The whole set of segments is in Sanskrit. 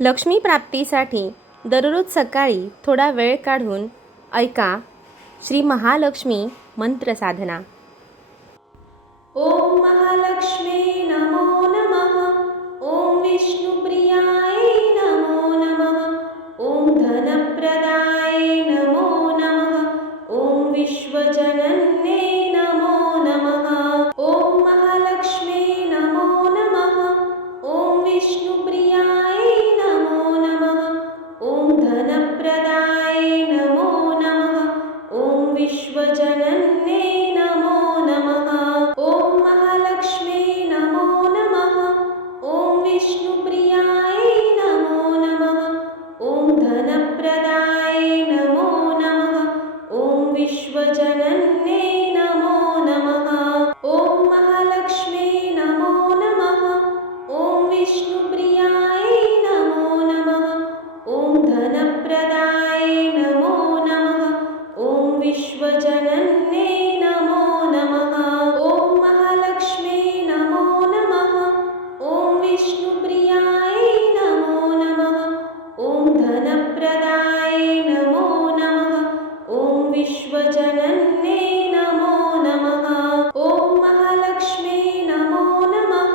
लक्ष्मी प्राप्तीसाठी दररोज सकाळी थोडा वेळ काढून ऐका श्री महालक्ष्मी मंत्र साधना। ओम महालक्ष्मी नमो नमः। ओम विष्णुप्रियाय नमो नमः। ओम धनप्रदाय नमो नमः। ओम विश्वजनन्ये नमो नमः। ओम महालक्ष्मी नमो नमः। ओम विष्णुप्रियाय नमो नमः। ओम धनप्रदाय नमो नमः। ओम विश्वजनन्ये नमो नमः। ओम महालक्ष्मी नमो नमः। ओम विष्णुप्रियाय नमो नमः। ओम धनप्रदाय नमो नमः। ओम विश्वजनन्ये नमो नमः। ओम महालक्ष्मी नमो नमः। ओम विष्णुप्रियाय नमो नमः। ओम धनप्रदाय नमो नमः। ओम विश्वजनन्ये नमो नमः। ओम महालक्ष्मी नमो नमः। ओम विष्णुप्रियाय नमो नमः। ओम धनप्रदाय नमो नमः। ओम विश्वजनन्ये नमो नमः। ओम महालक्ष्मी नमो नमः।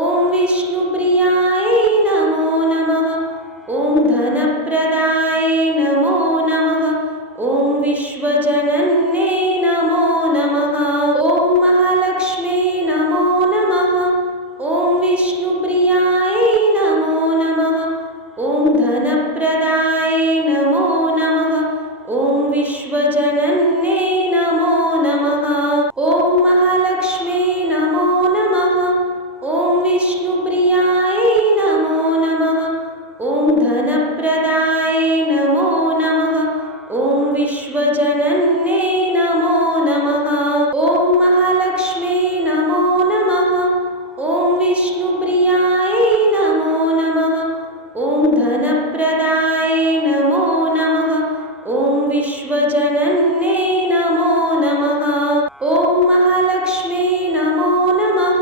ओम विष्णुप्रियाय नमो नमः। ओम धनप्रदाय नमो नमः। ओम विश्वजनन्ये नमो नमः। ओम महालक्ष्मी नमो नमः। ओम विष्णुप्रियाय नमो नमः। ओम धनप्रदाय नमो नमः। ओम विश्वजनन्ये नमो नमः। ओम महालक्ष्मी नमो नमः। ओम विष्णुप्रियाय नमो नमः। ओम धनप्रदाय नमो नमः। ओम विश्वजनन्ये नमो नमः। ओम महालक्ष्मी नमो नमः। ओम विष्णुप्रियाय नमो नमः। ओम धनप्रदाय नमो नमः। ओम विश्वजनन्ये नमो नमः। ओम महालक्ष्मी नमो नमः।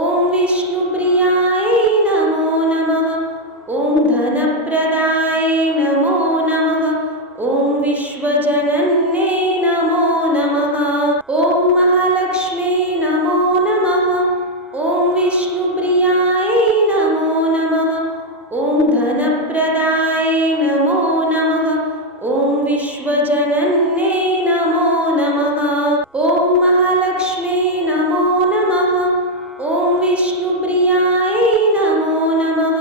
ओम विष्णुप्रियाय नमो नमः। ओम धनप्रदाय नमो नमः। ओम विश्वजनन्ये नमो नमः। ओम महालक्ष्मी नमो नमः। ओम विष्णुप्रियाय नमो नमः। ओम धनप्रदाय नमो नमः। ओम विश्वजनन्ये नमो नमः। ओम महालक्ष्मी नमो नमः। ओम विष्णुप्रियाय नमो नमः।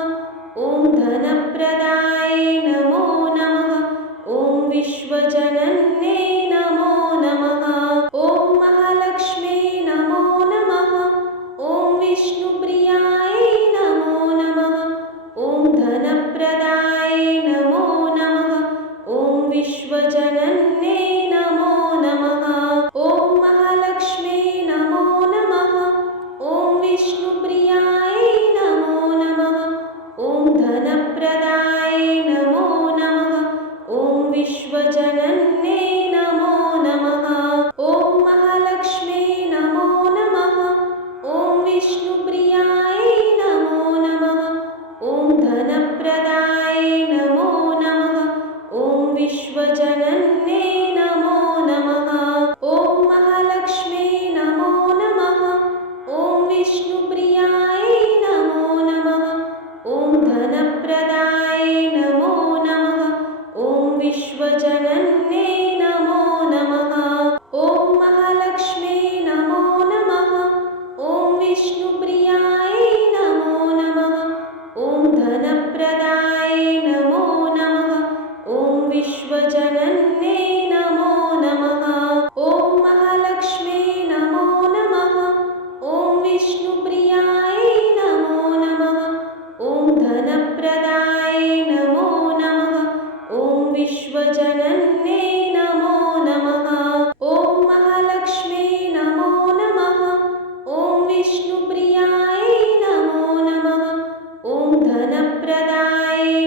ओम धनप्रदाय नमो नमः। ओम विश्वजनन्ये नमो नमः। ओम महालक्ष्मी नमो नमः। ओम विष्णुप्रियाय नमो नमः। ओम धनप्रदाय नमो नमः। ओम विश्वजनन्ये नमो नमः। ओम महालक्ष्मी नमो नमः। ओम विष्णुप्रियाय नमो नमः। ओम धनप्रदाय नमो नमः। ओम विश्वजनन्ये नमो नमः। ओम महालक्ष्मी नमो नमः। ओम विष्णुप्रियाय नमो नमः। ओम धनप्रदाय नमो नमः। ओम विश्वजनन्ये नमो नमः। ओम महालक्ष्मी नमो नमः। ओम विष्णुप्रियाय नमो नमः। ओम धनप्रदाय नमो नमः। ओम विश्वजनन्ये नमो नमः। ओम महालक्ष्मी नमो नमः। ओम विष्णुप्रियाय नमो नमः। ओम धनप्रदाय नमो नमः। ओम विश्वजनन्ये नमो नमः। ओम महालक्ष्मी नमो नमः। ओम विष्णुप्रियाय नमो नमः। ओम धनप्रदाय नमो नमः। ओम विश्वजनन्ये नमो नमः। ओम महालक्ष्मी नमो नमः। ओम विष्णुप्रियाय नमो नमः। ओम धनप्रदाय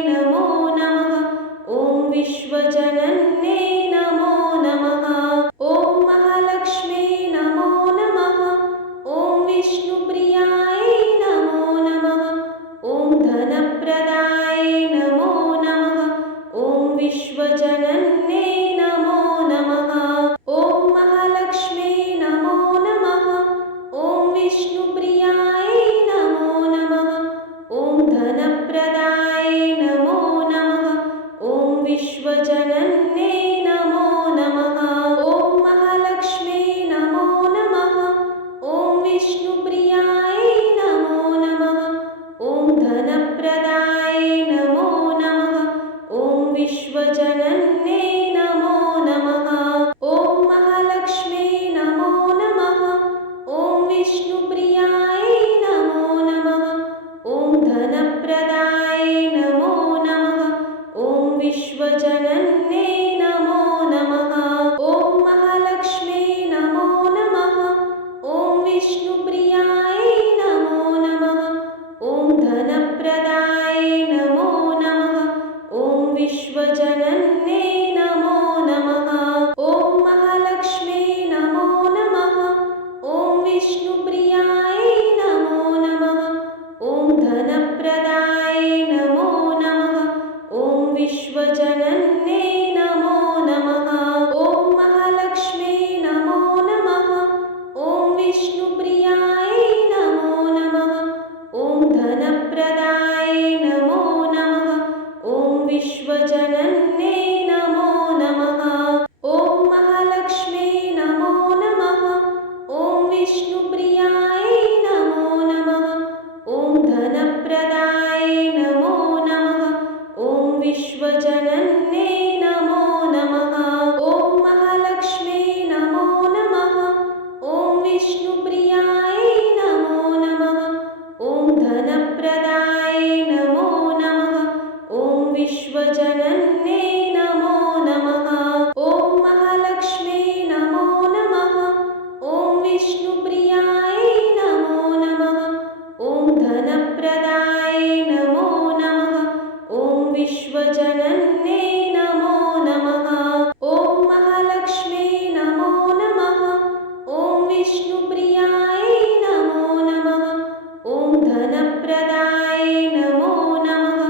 धनप्रदाय नमो नमः। ॐ विश्वजनन्ये नमो नमः। ॐ महालक्ष्मी नमो नमः। ॐ विष्णुप्रियाय नमो नमः। ॐ धनप्रदाय नमो नमः। ॐ विश्वजनन्ये नमो नमः। ॐ महालक्ष्मी नमो नमः। ॐ विष्णुप्रियाय नमो नमः। ॐ धनप्रदाय नमो नमः। ॐ विश्वजनन्ये नमो नमः। ॐ महालक्ष्मी नमो नमः। ॐ विष्णुप्रियाय नमो नमः। ॐ धनप्रदाय नमो नमः। ॐ विश्वजनन्ये नमो नमः। ॐ महालक्ष्मी नमो नमः। ॐ विष्णुप्रियाय नमो नमः। ॐ धनप्रदाय नमो नमः। ॐ विश्वजनन्ये नमो नमः। ॐ महालक्ष्मी नमो नमः। ॐ विष्णुप्रियाय नमो नमः। ॐ धनप्रदाय नमो नमः। ॐ विश्वजनन्ये नमो नमः। ॐ महालक्ष्मी नमो नमः। ॐ विष्णुप्रियाय नमो नमः। ॐ धनप्रदाय नमो नमः। ॐ विश्वजनन्ये नमो नमः। ॐ महालक्ष्मी नमो नमः। ॐ विष्णुप्रियाय नमो नमः। ॐ धनप्रदाय नमो नमः। ॐ विश्वजनन्ये नमो नमः। ॐ महालक्ष्मी नमो नमः। ॐ विष्णुप्रियाय नमो नमः। ॐ धनप्रदाय नमो नमः। ॐ विश्वजनन्ये नमो नमः। ॐ महालक्ष्मी नमो नमः। ॐ विष्णुप्रियाय नमो नमः। ॐ धनप्रदाय नमो नमः।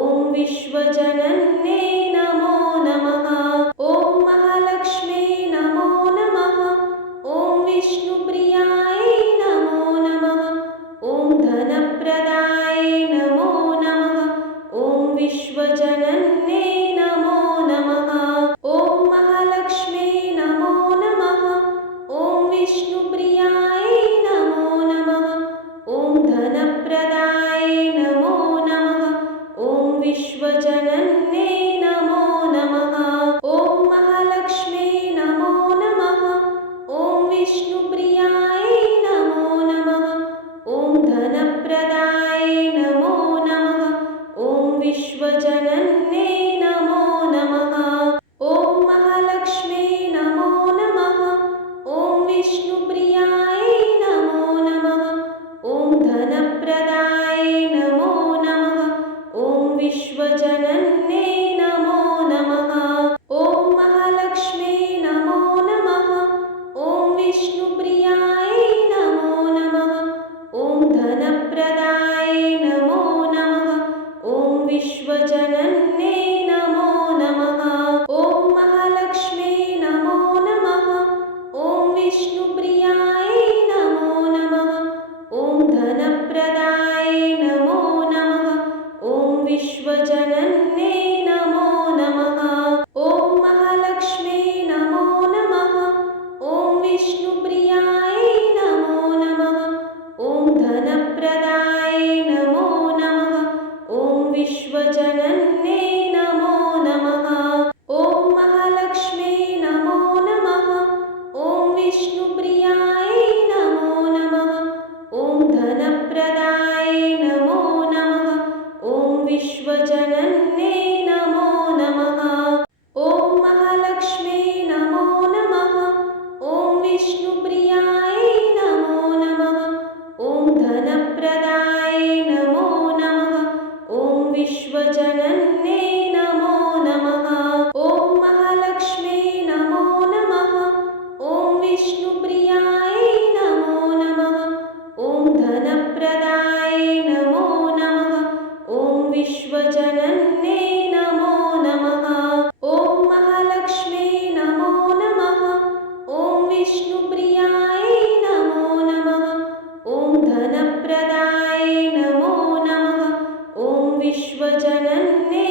ॐ विश्वजनन्ये नमो नमः। ॐ महालक्ष्मी नमो नमः। ॐ विष्णुप्रियाय नमो नमः। ॐ धनप्रदाय नमो नमः। ॐ विश्वजनन्ये नमो नमः। ॐ महालक्ष्मी नमो नमः। ॐ विष्णुप्रियाय नमो नमः। ॐ धनप्रदाय नमो नमः। ॐ विश्वजनन्ये नमो नमः। ॐ महालक्ष्मी नमो नमः। ॐ विष्णुप्रियाय नमो नमः। ॐ धनप्रदाय नमो नमः। ॐ विश्वजनन्ये नमो नमः। ॐ महालक्ष्मी नमो नमः। ॐ विष्णुप्रियाय नमो नमः। ॐ धनप्रदाय नमो नमः। ॐ विश्वजनन्ये नमो नमः। ॐ महालक्ष्मी नमो नमः। ॐ विष्णुप्रियाय नमो नमः। ॐ धनप्रदाय नमो नमः। ॐ विश्वजनन्ये नमो नमः। ॐ महालक्ष्मी नमो नमः। ॐ विष्णुप्रियाय नमो नमः। ॐ धनप्रदाय नमो नमः। ॐ विश्वजनन्ये नमो नमः। ॐ महालक्ष्मी नमो नमः। ॐ विष्णुप्रियाय नमो नमः। ॐ धनप्रदाय नमो नमः। ॐ विश्वजनन्ये नमो नमः। ॐ महालक्ष्मी नमो नमः। ॐ विष्णुप्रियाय नमो नमः। ॐ धनप्रदाय नमो नमः। ॐ विश्वजनन्ये नमो नमः। ॐ महालक्ष्मी नमो नमः। ॐ विष्णुप्रियाय नमो नमः। ॐ धनप्रदाय नमो नमः। ॐ विश्वजनन्ये नमो नमः। ॐ महालक्ष्मी नमो नमः। ॐ विष्णुप्रियाय नमो नमः। ॐ धनप्रदाय नमो नमः। ॐ विश्वजनन्ये नमो नमः। ॐ महालक्ष्मी नमो नमः। ॐ विष्णुप्रियाय नमो नमः। ॐ धनप्रदाय नमो नमः। ॐ विश्वजनन्ये